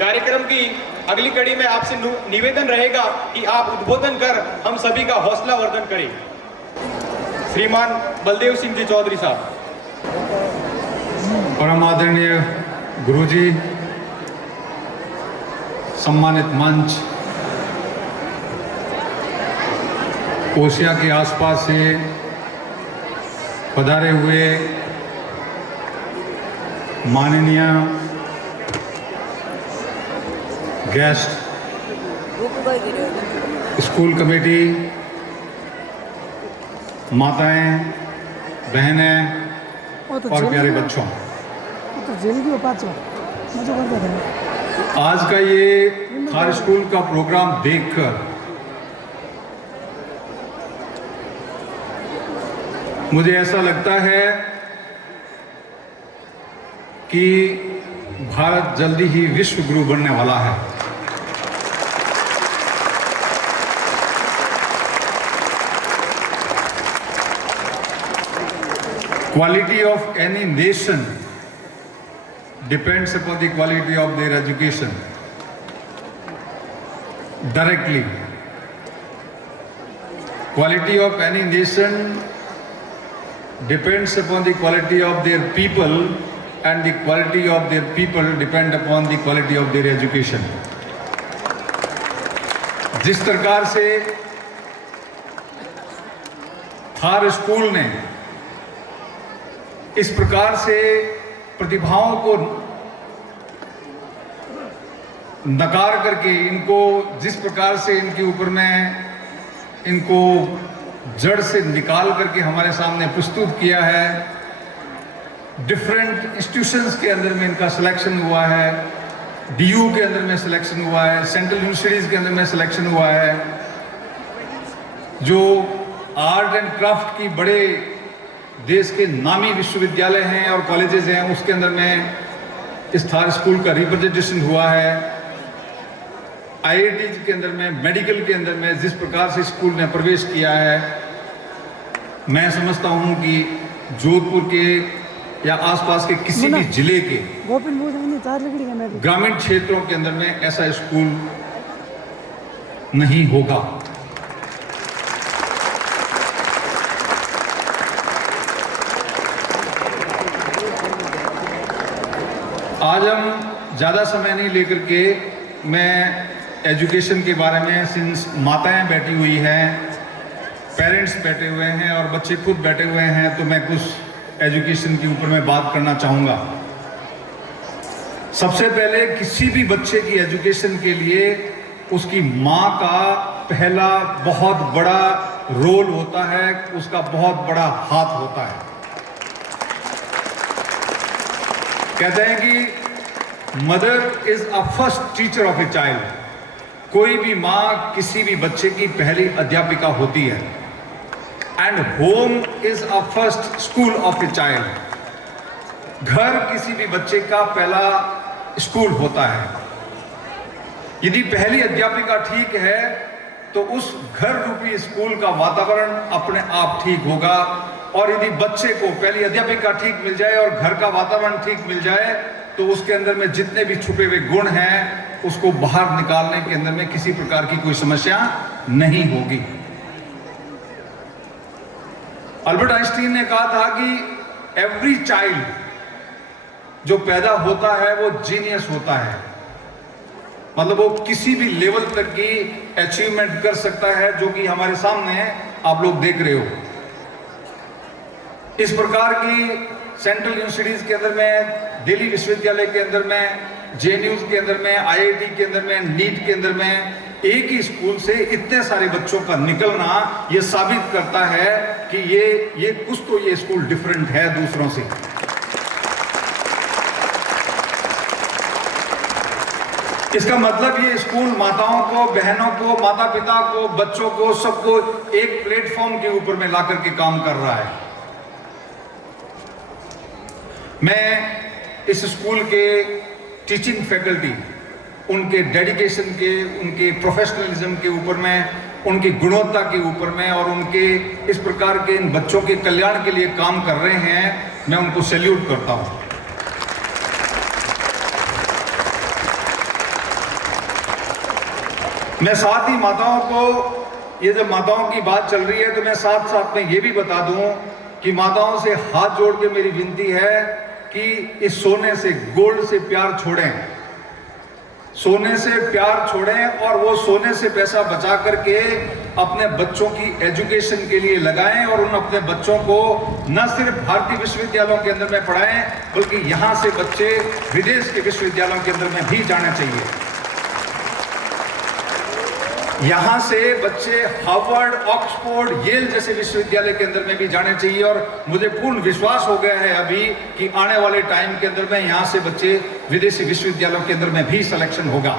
कार्यक्रम की अगली कड़ी में आपसे निवेदन रहेगा कि आप उद्बोधन कर हम सभी का हौसला वर्धन करें। श्रीमान बलदेव सिंह जी चौधरी साहब। परम आदरणीय गुरुजी, सम्मानित मंच, ओसिया के आसपास से पधारे हुए माननीय गेस्ट, स्कूल कमेटी, माताएं, बहनें और प्यारे बच्चों, आज का ये थार स्कूल का प्रोग्राम देखकर मुझे ऐसा लगता है कि भारत जल्दी ही विश्व गुरु बनने वाला है। Quality of any nation depends upon the quality of their education directly. Quality of any nation depends upon the quality of their people, and the quality of their people depend upon the quality of their education. जिस प्रकार से Thar school ने इस प्रकार से प्रतिभाओं को नकार करके इनको जिस प्रकार से इनके ऊपर में इनको जड़ से निकाल करके हमारे सामने प्रस्तुत किया है, डिफरेंट इंस्टीट्यूशंस के अंदर में इनका सिलेक्शन हुआ है, डीयू के अंदर में सिलेक्शन हुआ है, सेंट्रल यूनिवर्सिटीज के अंदर में सिलेक्शन हुआ है, जो आर्ट एंड क्राफ्ट की बड़े देश के नामी विश्वविद्यालय हैं और कॉलेजेस हैं, उसके अंदर में इस थार स्कूल का रिप्रेजेंटेशन हुआ है। आईआईटी के अंदर में, मेडिकल के अंदर में जिस प्रकार से स्कूल ने प्रवेश किया है, मैं समझता हूं कि जोधपुर के या आसपास के किसी भी जिले के ग्रामीण क्षेत्रों के अंदर में ऐसा स्कूल नहीं होगा। आज हम ज़्यादा समय नहीं लेकर के मैं एजुकेशन के बारे में, सिंस माताएं बैठी हुई हैं, पेरेंट्स बैठे हुए हैं और बच्चे खुद बैठे हुए हैं, तो मैं कुछ एजुकेशन के ऊपर में बात करना चाहूँगा। सबसे पहले किसी भी बच्चे की एजुकेशन के लिए उसकी माँ का पहला बहुत बड़ा रोल होता है, उसका बहुत बड़ा हाथ होता है। कहते हैं कि mother is a first teacher of a child. कोई भी माँ किसी भी बच्चे की पहली अध्यापिका होती है। And home is a first school of a child. घर किसी भी बच्चे का पहला स्कूल होता है। यदि पहली अध्यापिका ठीक है तो उस घर रूपी स्कूल का वातावरण अपने आप ठीक होगा, और यदि बच्चे को पहली अध्यापिका ठीक मिल जाए और घर का वातावरण ठीक मिल जाए तो उसके अंदर में जितने भी छुपे हुए गुण हैं उसको बाहर निकालने के अंदर में किसी प्रकार की कोई समस्या नहीं होगी। अल्बर्ट आइंस्टीन ने कहा था कि एवरी चाइल्ड जो पैदा होता है वो जीनियस होता है, मतलब वो किसी भी लेवल तक की अचीवमेंट कर सकता है, जो कि हमारे सामने आप लोग देख रहे हो। इस प्रकार की सेंट्रल यूनिवर्सिटीज के अंदर में, दिल्ली विश्वविद्यालय के अंदर में, जेएनयू के अंदर में, आईआईटी के अंदर में, नीट के अंदर में, एक ही स्कूल से इतने सारे बच्चों का निकलना ये साबित करता है कि ये कुछ तो ये स्कूल डिफरेंट है दूसरों से। इसका मतलब ये स्कूल माताओं को, बहनों को, माता पिता को, बच्चों को, सबको एक प्लेटफॉर्म के ऊपर में लाकर के काम कर रहा है। मैं इस स्कूल के टीचिंग फैकल्टी, उनके डेडिकेशन के, उनके प्रोफेशनलिज्म के ऊपर में, उनकी गुणवत्ता के ऊपर में, और उनके इस प्रकार के इन बच्चों के कल्याण के लिए काम कर रहे हैं, मैं उनको सैल्यूट करता हूं। मैं साथ ही माताओं को, ये जब माताओं की बात चल रही है तो मैं साथ साथ में ये भी बता दूं कि माताओं से हाथ जोड़ के मेरी विनती है कि इस सोने से, गोल्ड से प्यार छोड़ें, सोने से प्यार छोड़ें और वो सोने से पैसा बचा करके अपने बच्चों की एजुकेशन के लिए लगाएं और उन अपने बच्चों को न सिर्फ भारतीय विश्वविद्यालयों के अंदर में पढ़ाएं बल्कि यहां से बच्चे विदेश के विश्वविद्यालयों के अंदर में भी जाना चाहिए। यहां से बच्चे हार्वर्ड, ऑक्सफोर्ड, येल जैसे विश्वविद्यालय के अंदर में भी जाने चाहिए और मुझे पूर्ण विश्वास हो गया है अभी कि आने वाले टाइम के अंदर में यहां से बच्चे विदेशी विश्वविद्यालयों के अंदर में भी सिलेक्शन होगा।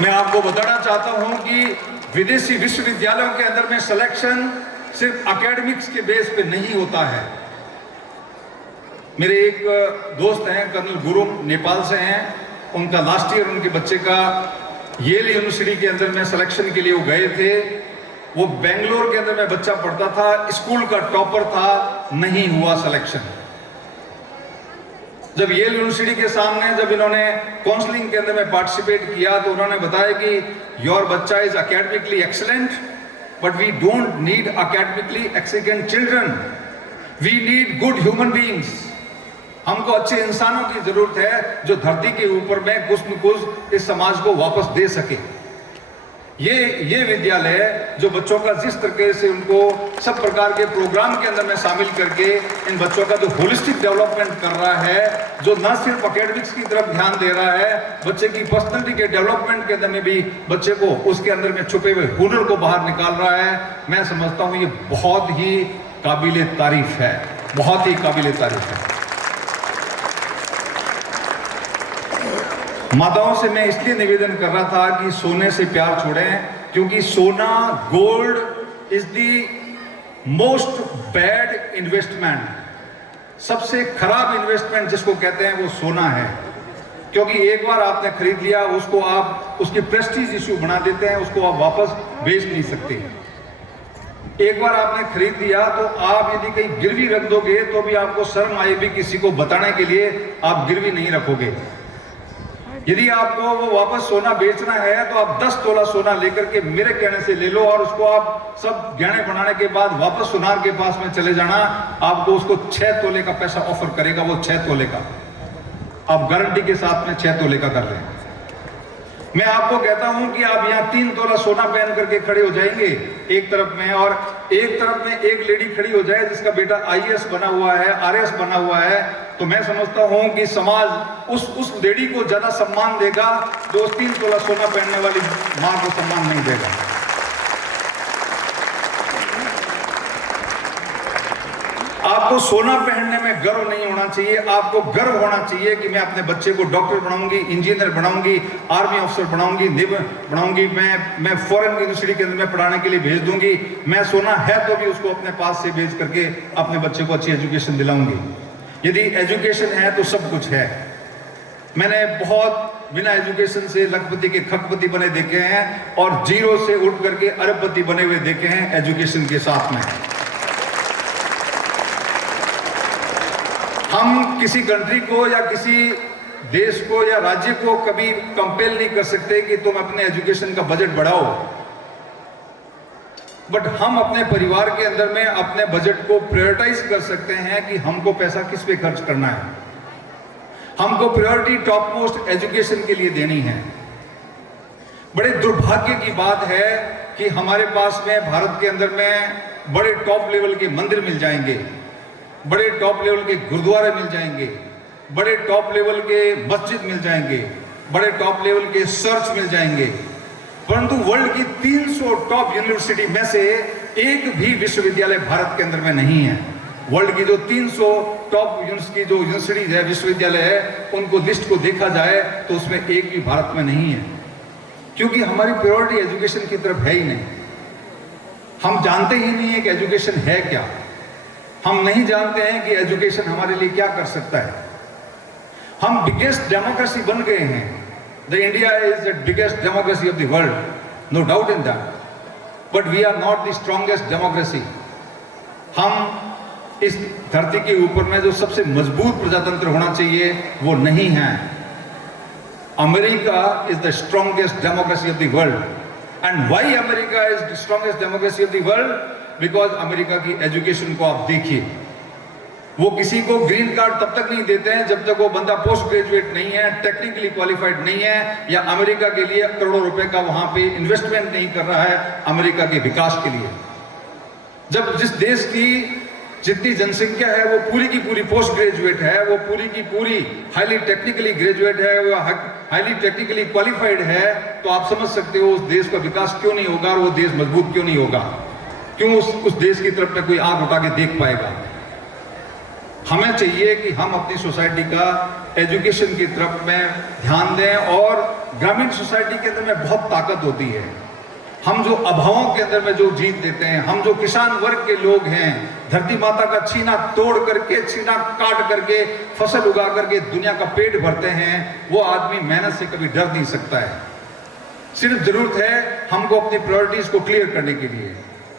मैं आपको बताना चाहता हूं कि विदेशी विश्वविद्यालयों के अंदर में सिलेक्शन सिर्फ एकेडमिक्स के बेस पे नहीं होता है। मेरे एक दोस्त हैं कर्नल गुरुम, नेपाल से हैं, उनका लास्ट ईयर उनके बच्चे का येल यूनिवर्सिटी के अंदर में सिलेक्शन के लिए वो गए थे। वो बेंगलोर के अंदर में बच्चा पढ़ता था, स्कूल का टॉपर था, नहीं हुआ सिलेक्शन। जब येल यूनिवर्सिटी के सामने जब इन्होंने काउंसलिंग के अंदर में पार्टिसिपेट किया तो उन्होंने बताया कि योर बच्चा is academically excellent but we don't need academically excellent children, we need good human beings. हमको अच्छे इंसानों की जरूरत है जो धरती के ऊपर में कुछ न कुछ इस समाज को वापस दे सके। ये विद्यालय जो बच्चों का जिस तरीके से उनको सब प्रकार के प्रोग्राम के अंदर में शामिल करके इन बच्चों का जो होलिस्टिक डेवलपमेंट कर रहा है, जो न सिर्फ एकेडमिक्स की तरफ ध्यान दे रहा है, बच्चे की पर्सनैलिटी के डेवलपमेंट के अंदर में भी बच्चे को उसके अंदर में छुपे हुए हुनर को बाहर निकाल रहा है, मैं समझता हूं ये बहुत ही काबिले तारीफ है, बहुत ही काबिले तारीफ है। माताओं से मैं इसलिए निवेदन कर रहा था कि सोने से प्यार छोड़ें, क्योंकि सोना, gold is the most bad investment. सबसे खराब इन्वेस्टमेंट जिसको कहते हैं वो सोना है, क्योंकि एक बार आपने खरीद लिया उसको आप उसकी प्रेस्टीज इश्यू बना देते हैं, उसको आप वापस बेच नहीं सकते। एक बार आपने खरीद लिया तो आप यदि कहीं गिरवी रख दोगे तो भी आपको शर्म आएगी, किसी को बताने के लिए आप गिरवी नहीं रखोगे। यदि आपको वो वापस सोना बेचना है तो आप 10 तोला सोना लेकर के मेरे कहने से ले लो और उसको आप सब गहने बनाने के बाद वापस सुनार के पास में चले जाना, आपको उसको 6 तोले का पैसा ऑफर करेगा, वो 6 तोले का आप गारंटी के साथ में 6 तोले का कर लें। मैं आपको कहता हूं कि आप यहाँ 3 तोला सोना पहन करके खड़े हो जाएंगे एक तरफ में, और एक तरफ में एक लेडी खड़ी हो जाए जिसका बेटा IAS बना हुआ है, RS बना हुआ है, तो मैं समझता हूं कि समाज उस लेडी को ज्यादा सम्मान देगा जो उस 3 तोला सोना पहनने वाली मां को सम्मान नहीं देगा। आपको सोना पहनने में गर्व नहीं होना चाहिए, आपको गर्व होना चाहिए कि मैं अपने बच्चे को डॉक्टर बनाऊंगी, इंजीनियर बनाऊंगी, आर्मी ऑफिसर बनाऊंगी, नेवी बनाऊंगी, मैं फॉरेन यूनिवर्सिटी के अंदर में पढ़ाने के लिए भेज दूंगी। मैं सोना है तो भी उसको अपने पास से भेज करके अपने बच्चे को अच्छी एजुकेशन दिलाऊंगी। यदि एजुकेशन है तो सब कुछ है। मैंने बहुत बिना एजुकेशन से लखपति के खकपति बने देखे हैं और जीरो से उठ करके अरबपति बने हुए देखे हैं एजुकेशन के साथ में। हम किसी कंट्री को या किसी देश को या राज्य को कभी कंपेल नहीं कर सकते कि तुम अपने एजुकेशन का बजट बढ़ाओ, बट हम अपने परिवार के अंदर में अपने बजट को प्रायोरिटाइज कर सकते हैं कि हमको पैसा किस पे खर्च करना है। हमको प्रायोरिटी टॉप मोस्ट एजुकेशन के लिए देनी है। बड़े दुर्भाग्य की बात है कि हमारे पास में भारत के अंदर में बड़े टॉप लेवल के मंदिर मिल जाएंगे, बड़े टॉप लेवल के गुरुद्वारे मिल जाएंगे, बड़े टॉप लेवल के मस्जिद मिल जाएंगे, बड़े टॉप लेवल के चर्च मिल जाएंगे, परंतु वर्ल्ड की 300 टॉप यूनिवर्सिटी में से एक भी विश्वविद्यालय भारत के अंदर में नहीं है। वर्ल्ड की जो 300 टॉप यूनिवर्सिटीज है, विश्वविद्यालय है, उनको लिस्ट को देखा जाए तो उसमें एक भी भारत में नहीं है, क्योंकि हमारी प्रायोरिटी एजुकेशन की तरफ है ही नहीं। हम जानते ही नहीं है कि एजुकेशन है क्या, हम नहीं जानते हैं कि एजुकेशन हमारे लिए क्या कर सकता है। हम बिगेस्ट डेमोक्रेसी बन गए हैं। The India is the biggest democracy of the world, no doubt in that, but we are not the strongest democracy. हम इस धरती के ऊपर में जो सबसे मजबूत प्रजातंत्र होना चाहिए वो नहीं है। America is the strongest democracy of the world. And why America is the strongest democracy of the world? Because America की एजुकेशन को आप देखिए, वो किसी को ग्रीन कार्ड तब तक नहीं देते हैं जब तक वो बंदा पोस्ट ग्रेजुएट नहीं है, टेक्निकली क्वालिफाइड नहीं है, या अमेरिका के लिए करोड़ों रुपए का वहां पे इन्वेस्टमेंट नहीं कर रहा है अमेरिका के विकास के लिए। जब जिस देश की जितनी जनसंख्या है वो पूरी की पूरी पोस्ट ग्रेजुएट है, वो पूरी की पूरी हाईली टेक्निकली ग्रेजुएट है, वो हाईली टेक्निकली क्वालिफाइड है, तो आप समझ सकते हो उस देश का विकास क्यों नहीं होगा और वो देश मजबूत क्यों नहीं होगा, क्यों उस देश की तरफ में कोई आंख उठा के देख पाएगा। हमें चाहिए कि हम अपनी सोसाइटी का एजुकेशन की तरफ में ध्यान दें, और ग्रामीण सोसाइटी के अंदर में बहुत ताकत होती है। हम जो अभावों के अंदर में जो जीत देते हैं, हम जो किसान वर्ग के लोग हैं, धरती माता का छीना तोड़ करके, छीना काट करके, फसल उगा करके दुनिया का पेट भरते हैं, वो आदमी मेहनत से कभी डर नहीं सकता है। सिर्फ जरूरत है हमको अपनी प्रायोरिटीज को क्लियर करने के लिए।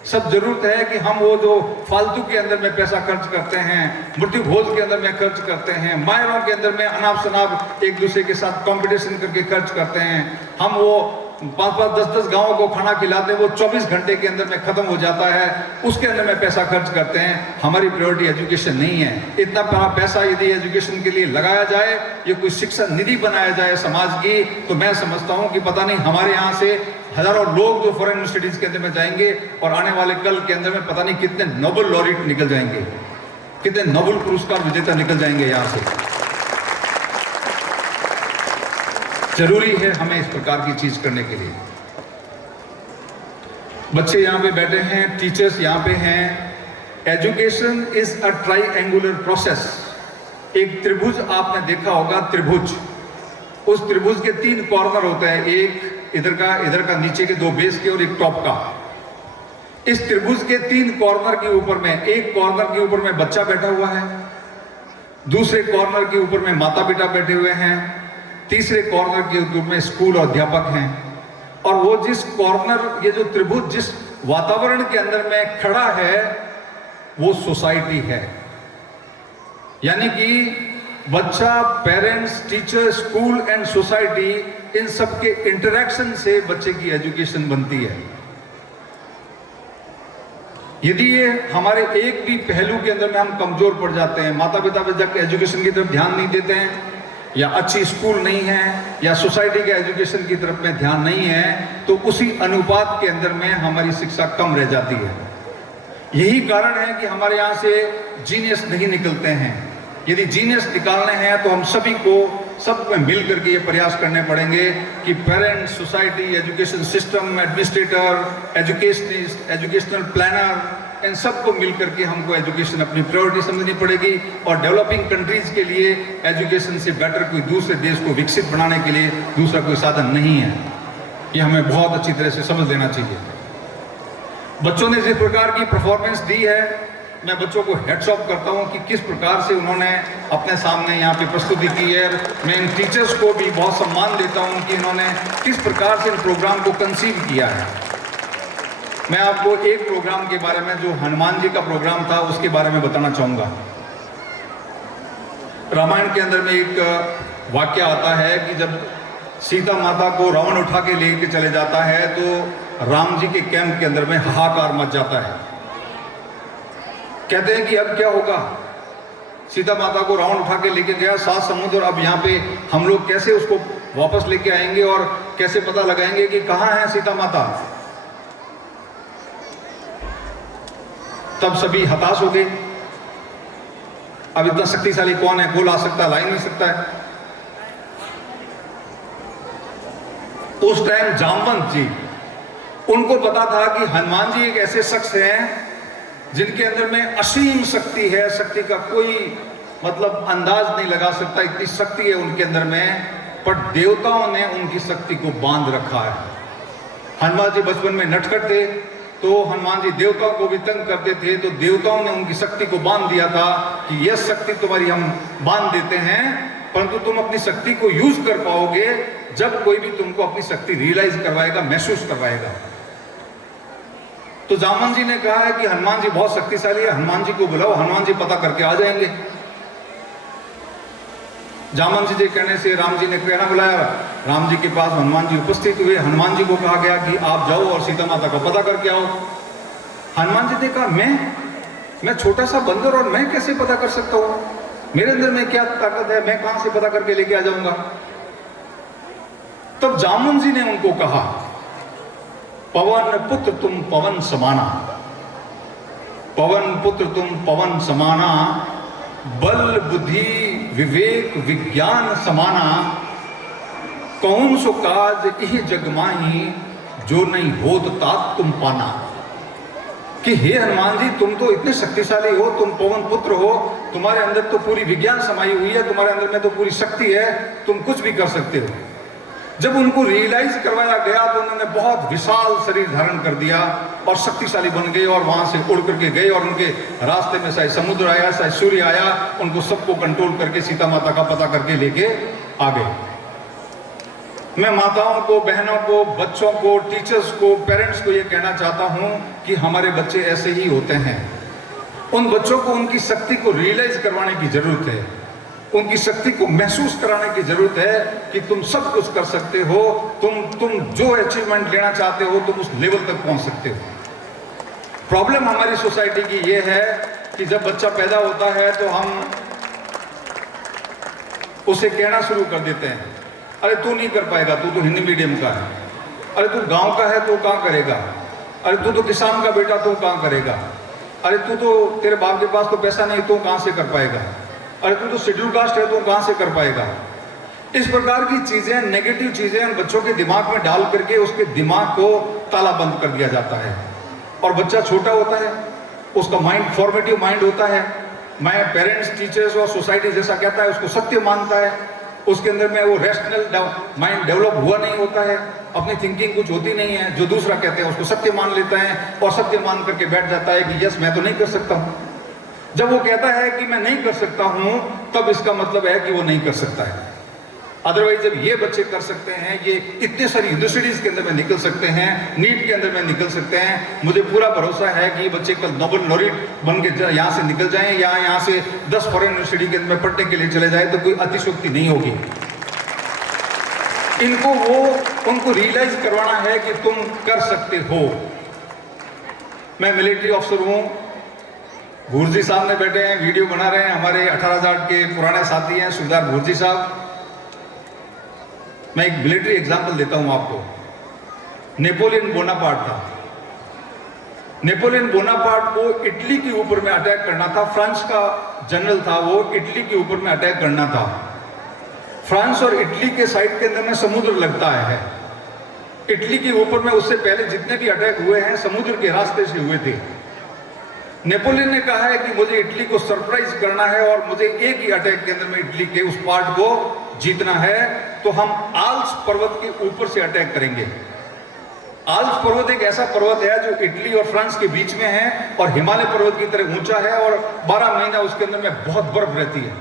सब जरूरत है कि हम वो जो फालतू के अंदर में पैसा खर्च करते हैं, मृत्यु भोज के अंदर में खर्च करते हैं, मायरों के अंदर में अनाप शनाप एक दूसरे के साथ कंपटीशन करके खर्च करते हैं, हम वो 5-5, 10-10 गांवों को खाना खिलाते हैं, वो 24 घंटे के अंदर में खत्म हो जाता है, उसके अंदर में पैसा खर्च करते हैं। हमारी प्रायोरिटी एजुकेशन नहीं है। इतना बड़ा पैसा यदि एजुकेशन के लिए लगाया जाए, ये कोई शिक्षा निधि बनाया जाए समाज की, तो मैं समझता हूं कि पता नहीं हमारे यहाँ से हजारों लोग जो फॉरेन यूनिवर्सिटीज के अंदर में जाएंगे और आने वाले कल के अंदर में पता नहीं कितने नोबेल लॉरेट निकल जाएंगे, कितने नोबेल पुरस्कार विजेता निकल जाएंगे यहाँ से। जरूरी है हमें इस प्रकार की चीज करने के लिए। बच्चे यहाँ पे बैठे हैं, टीचर्स यहाँ पे हैं। Education is a triangular process. एक त्रिभुज आपने देखा होगा, त्रिभुज, उस त्रिभुज के 3 कॉर्नर होते हैं, एक इधर का नीचे के 2 बेस के और एक टॉप का। इस त्रिभुज के 3 कॉर्नर के ऊपर में, एक कॉर्नर के ऊपर में बच्चा बैठा हुआ है, दूसरे कॉर्नर के ऊपर में माता पिता बैठे हुए हैं, तीसरे कॉर्नर के ऊपर में स्कूल और अध्यापक हैं। और वो जिस कॉर्नर, ये जो त्रिभुज जिस वातावरण के अंदर में खड़ा है, वो सोसाइटी है। यानी कि बच्चा, parents, teacher, school and society, इन सब के इंटरेक्शन से बच्चे की एजुकेशन बनती है। यदि ये हमारे एक भी पहलू के अंदर में हम कमजोर पड़ जाते हैं, माता पिता बच्चा के एजुकेशन की तरफ ध्यान नहीं देते हैं, या अच्छी स्कूल नहीं है, या सोसाइटी के एजुकेशन की तरफ में ध्यान नहीं है, तो उसी अनुपात के अंदर में हमारी शिक्षा कम रह जाती है। यही कारण है कि हमारे यहाँ से जीनियस नहीं निकलते हैं। यदि जीनियस निकालने हैं तो हम सभी को, सब में मिल करके ये प्रयास करने पड़ेंगे कि parents, society, education system, administrator, educationist, educational planner, इन सबको मिलकर के हमको एजुकेशन अपनी प्रायोरिटी समझनी पड़ेगी। और डेवलपिंग कंट्रीज के लिए एजुकेशन से बेटर कोई दूसरे देश को विकसित बनाने के लिए दूसरा कोई साधन नहीं है। ये हमें बहुत अच्छी तरह से समझ लेना चाहिए। बच्चों ने जिस प्रकार की परफॉर्मेंस दी है, मैं बच्चों को हेड्स ऑफ करता हूं कि किस प्रकार से उन्होंने अपने सामने यहाँ पे प्रस्तुति की है। मैं इन टीचर्स को भी बहुत सम्मान देता हूं कि इन्होंने किस प्रकार से इन प्रोग्राम को कंसीव किया है। मैं आपको एक प्रोग्राम के बारे में, जो हनुमान जी का प्रोग्राम था, उसके बारे में बताना चाहूंगा। रामायण के अंदर में एक वाक्य आता है कि जब सीता माता को रावण उठा के लेके चले जाता है तो राम जी के कैंप के अंदर में हाहाकार मच जाता है। कहते हैं कि अब क्या होगा, सीता माता को रावण उठा के लेके गया 7 समुद्र, अब यहाँ पे हम लोग कैसे उसको वापस लेके आएंगे और कैसे पता लगाएंगे कि कहाँ है सीता माता। तब सभी हताश हो गए। अब इतना शक्तिशाली कौन है, गोल आ सकता है, ला ही नहीं सकता है। उस टाइम जामवंत जी, उनको पता था कि हनुमान जी एक ऐसे शख्स हैं जिनके अंदर में असीम शक्ति है, शक्ति का कोई मतलब अंदाज नहीं लगा सकता, इतनी शक्ति है उनके अंदर में। पर देवताओं ने उनकी शक्ति को बांध रखा है। हनुमान जी बचपन में नटखट थे, तो हनुमान जी देवताओं को भी तंग करते थे, तो देवताओं ने उनकी शक्ति को बांध दिया था कि यह शक्ति तुम्हारी हम बांध देते हैं, परंतु तुम अपनी शक्ति को यूज कर पाओगे जब कोई भी तुमको अपनी शक्ति रियलाइज करवाएगा, महसूस करवाएगा। तो जामवंत जी ने कहा है कि हनुमान जी बहुत शक्तिशाली है, हनुमान जी को बुलाओ, हनुमान जी पता करके आ जाएंगे। जामन जी के कहने से राम जी ने कहना बुलाया, राम जी के पास हनुमान जी उपस्थित हुए। हनुमान जी को कहा गया कि आप जाओ और सीता माता का पता करके आओ। हनुमान जी ने कहा मैं छोटा सा बंदर और मैं कैसे पता कर सकता हूं, मेरे अंदर में क्या ताकत है, मैं कहां से पता करके लेके आ जाऊंगा। तब जामुन जी ने उनको कहा, पवन पुत्र तुम पवन समाना, पवन पुत्र तुम पवन समाना, बल बुद्धि विवेक विज्ञान समाना, कौन सो काज इह जग माही, जो नहीं होत तात तुम पाना। कि हे हनुमान जी, तुम तो इतने शक्तिशाली हो, तुम पवन पुत्र हो, तुम्हारे अंदर तो पूरी विज्ञान समाई हुई है, तुम्हारे अंदर में तो पूरी शक्ति है, तुम कुछ भी कर सकते हो। जब उनको रियलाइज करवाया गया तो उन्होंने बहुत विशाल शरीर धारण कर दिया और शक्तिशाली बन गए और वहां से उड़ करके गए और उनके रास्ते में चाहे समुद्र आया चाहे सूर्य आया, उनको सबको कंट्रोल करके सीता माता का पता करके लेके आ गए। मैं माताओं को, बहनों को, बच्चों को, टीचर्स को, पेरेंट्स को ये कहना चाहता हूं कि हमारे बच्चे ऐसे ही होते हैं। उन बच्चों को उनकी शक्ति को रियलाइज करवाने की जरूरत है, उनकी शक्ति को महसूस कराने की जरूरत है कि तुम सब कुछ कर सकते हो, तुम जो अचीवमेंट लेना चाहते हो तुम उस लेवल तक पहुंच सकते हो। प्रॉब्लम हमारी सोसाइटी की ये है कि जब बच्चा पैदा होता है तो हम उसे कहना शुरू कर देते हैं, अरे तू नहीं कर पाएगा, तू तो हिंदी मीडियम का है, अरे तू गांव का है, तू कहां करेगा, अरे तू तो किसान का बेटा, तू कहां करेगा, अरे तू तो, तेरे बाप के पास तो पैसा नहीं, तू कहां से कर पाएगा, अरे तू तो शेड्यूल कास्ट है, तू कहां से कर पाएगा। इस प्रकार की चीजें, नेगेटिव चीजें उन बच्चों के दिमाग में डाल करके उसके दिमाग को ताला बंद कर दिया जाता है। और बच्चा छोटा होता है, उसका माइंड फॉर्मेटिव माइंड होता है, मैं पेरेंट्स, टीचर्स और सोसाइटी जैसा कहता है उसको सत्य मानता है, उसके अंदर में वो रैशनल माइंड डेवलप हुआ नहीं होता है, अपनी थिंकिंग कुछ होती नहीं है, जो दूसरा कहते हैं उसको सत्य मान लेता है और सत्य मान करके बैठ जाता है कि यस मैं तो नहीं कर सकता हूं। जब वो कहता है कि मैं नहीं कर सकता हूं तब इसका मतलब है कि वो नहीं कर सकता है। अदरवाइज जब ये बच्चे कर सकते हैं, ये इतने सारी यूनिवर्सिटीज के अंदर में निकल सकते हैं, नीट के अंदर में निकल सकते हैं, मुझे पूरा भरोसा है कि ये बच्चे कल नोबेल लॉरेट बन के यहाँ से निकल जाएं या यहाँ से 10 फॉरेन यूनिवर्सिटी के अंदर में पढ़ने के लिए चले जाए तो कोई अतिशयोक्ति नहीं होगी। उनको रियलाइज करवाना है कि तुम कर सकते हो। मैं मिलिट्री ऑफिसर हूं, भूर्जी साहब ने बैठे हैं, वीडियो बना रहे हैं, हमारे 18,000 के पुराने साथी हैं सुधार भूर्जी साहब। मैं एक मिलिट्री एग्जाम्पल देता हूं आपको। नेपोलियन बोनापार्ट था, नेपोलियन बोनापार्ट को इटली के ऊपर में अटैक करना था, फ्रांस का जनरल था वो, इटली के ऊपर में अटैक करना था। फ्रांस और इटली के साइड के अंदर में समुद्र लगता है, इटली के ऊपर में उससे पहले जितने भी अटैक हुए हैं समुद्र के रास्ते से हुए थे। नेपोलियन ने कहा है कि मुझे इटली को सरप्राइज करना है और मुझे एक ही अटैक के अंदर में इटली के उस पार्ट को जीतना है, तो हम आल्प्स पर्वत के ऊपर से अटैक करेंगे। आल्प्स पर्वत एक ऐसा पर्वत है जो इटली और फ्रांस के बीच में है और हिमालय पर्वत की तरह ऊंचा है और 12 महीना उसके अंदर में बहुत बर्फ रहती है।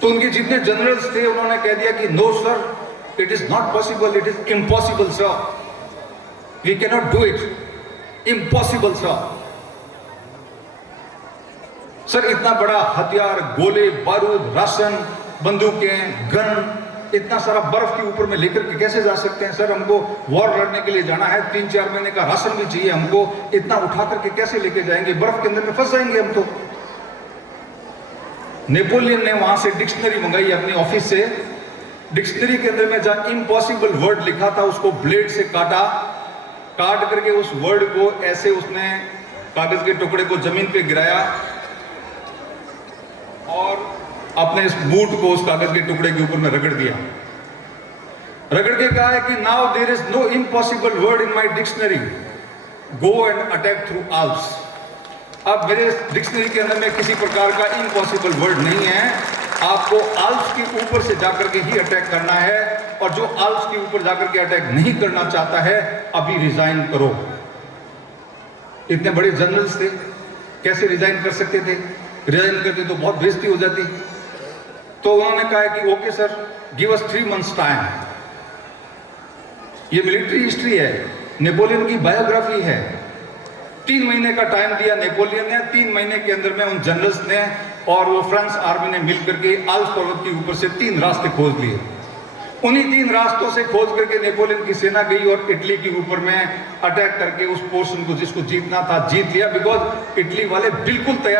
तो उनके जितने जनरल्स थे उन्होंने कह दिया कि no sir, it is not possible, it is impossible sir, we can not do it, impossible sir. Sir इतना बड़ा हथियार, गोले बारूद, राशन, बंदूकें, गन, इतना सारा बर्फ के ऊपर में लेकर के कैसे जा सकते हैं सर? हमको वॉर लड़ने के लिए जाना है, 3-4 महीने का राशन भी चाहिए हमको, इतना उठा करके कैसे लेके जाएंगे? बर्फ के अंदर में फंस जाएंगे हम तो। नेपोलियन ने वहां से डिक्शनरी मंगाई अपने ऑफिस से, डिक्शनरी के अंदर में जहां इम्पॉसिबल वर्ड लिखा था उसको ब्लेड से काटा, काट करके उस वर्ड को ऐसे उसने कागज के टुकड़े को जमीन पे गिराया और अपने इस बूट को उस कागज के टुकड़े के ऊपर में रगड़ दिया। रगड़ के कहा है कि now there is no impossible word in my dictionary, go and attack through Alps. अब मेरे डिक्शनरी के अंदर में किसी प्रकार का इम्पॉसिबल वर्ड नहीं है, आपको आल्प्स के ऊपर से जाकर के ही अटैक करना है और जो आल्प्स के ऊपर जाकर के अटैक नहीं करना चाहता है अभी रिजाइन करो। इतने बड़े जनरल्स थे, कैसे रिजाइन कर सकते थे? रिजाइन करते तो बहुत बेइज्जती हो जाती। तो उन्होंने कहा कि okay sir, give us 3 months time. ये मिलिट्री हिस्ट्री है, नेपोलियन की बायोग्राफी है। 3 महीने का टाइम दिया नेपोलियन ने, 3 महीने के अंदर में उन जनरल्स ने और वो फ्रांस आर्मी ने मिलकर के आल्प्स पर्वत के ऊपर से 3 रास्ते खोज लिए। उन्हीं 3 रास्तों से खोज करके नेपोलियन की सेना गई और इटली के ऊपर में अटैक करके उस पोर्शन को जिसको जीतना था जीत लिया, बिकॉज इटली वाले बिल्कुल तैयार